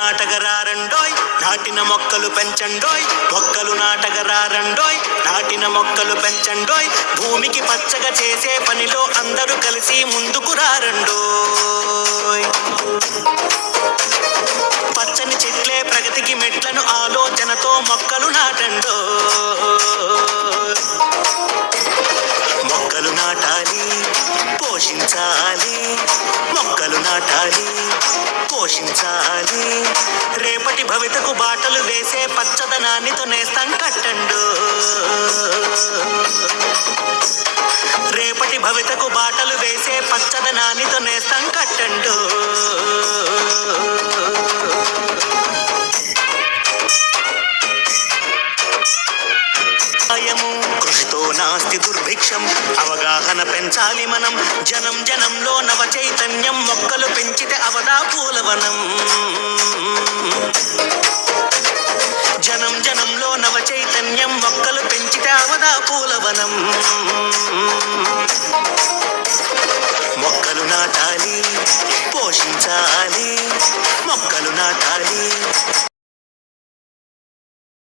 నాటగరారండోయ్ నాటిన మొక్కలు పెంచండోయ్, మొక్కలు నాటగరారండోయ్ నాటిన మొక్కలు పెంచండోయ్. భూమికి పచ్చగా చేసే పనిలో అందరూ కలిసి ముందుకు రారండోయ్. పచ్చని చెట్లే ప్రగతికి మెట్లను ఆలోచనతో మొక్కలు నాటండోయ్. మొక్కలు నాటాలి, పోషించాలి, మొక్కలు నాటాలి, పోషించాలి. రేపటి భవితకు బాటలు వేసే పచ్చదనాన్ని నేస్తం కట్టండు. రేపటి భవితకు బాటలు వేసే పచ్చదనాన్ని నేస్తం కట్టండు. కృషితో నాస్తి దుర్భిక్షం, అవగాహన పెంచాలి మనం. జనం జనంలో నవ చైతన్యం, మొక్కలు పెంచితే అవదా పూలవనం. జనం జనంలో నవ చైతన్యం, మొక్కలు పెంచితే అవదా పూలవనం. మొక్కలు నాటాలి, పోషించాలి, మొక్కలు నాటాలి.